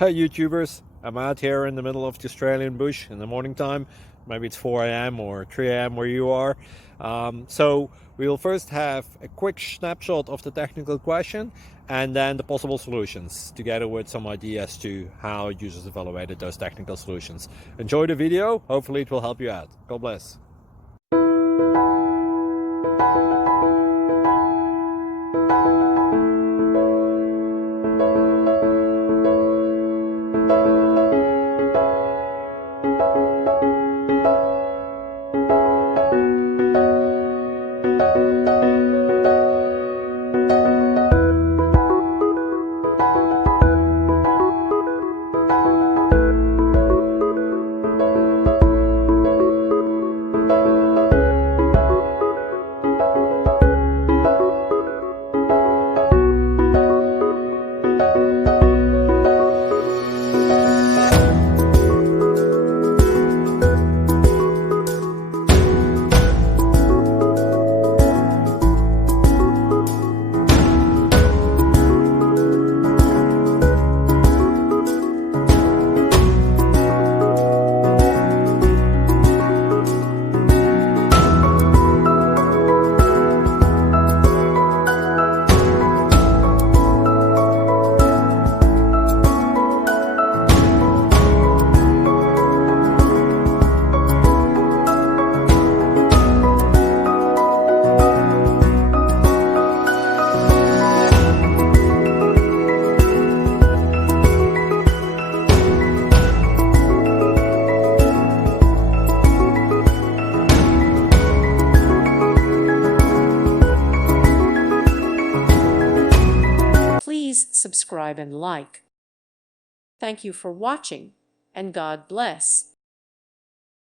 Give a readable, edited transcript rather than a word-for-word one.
Hey YouTubers, I'm out here in the middle of the Australian bush in the morning time. Maybe it's 4 a.m. or 3 a.m. where you are. So we'll first have a quick snapshot of the technical question and then the possible solutions, together with some ideas to how users evaluated those technical solutions. Enjoy the video, hopefully it will help you out. God bless. Please subscribe and like. Thank you for watching, and God bless.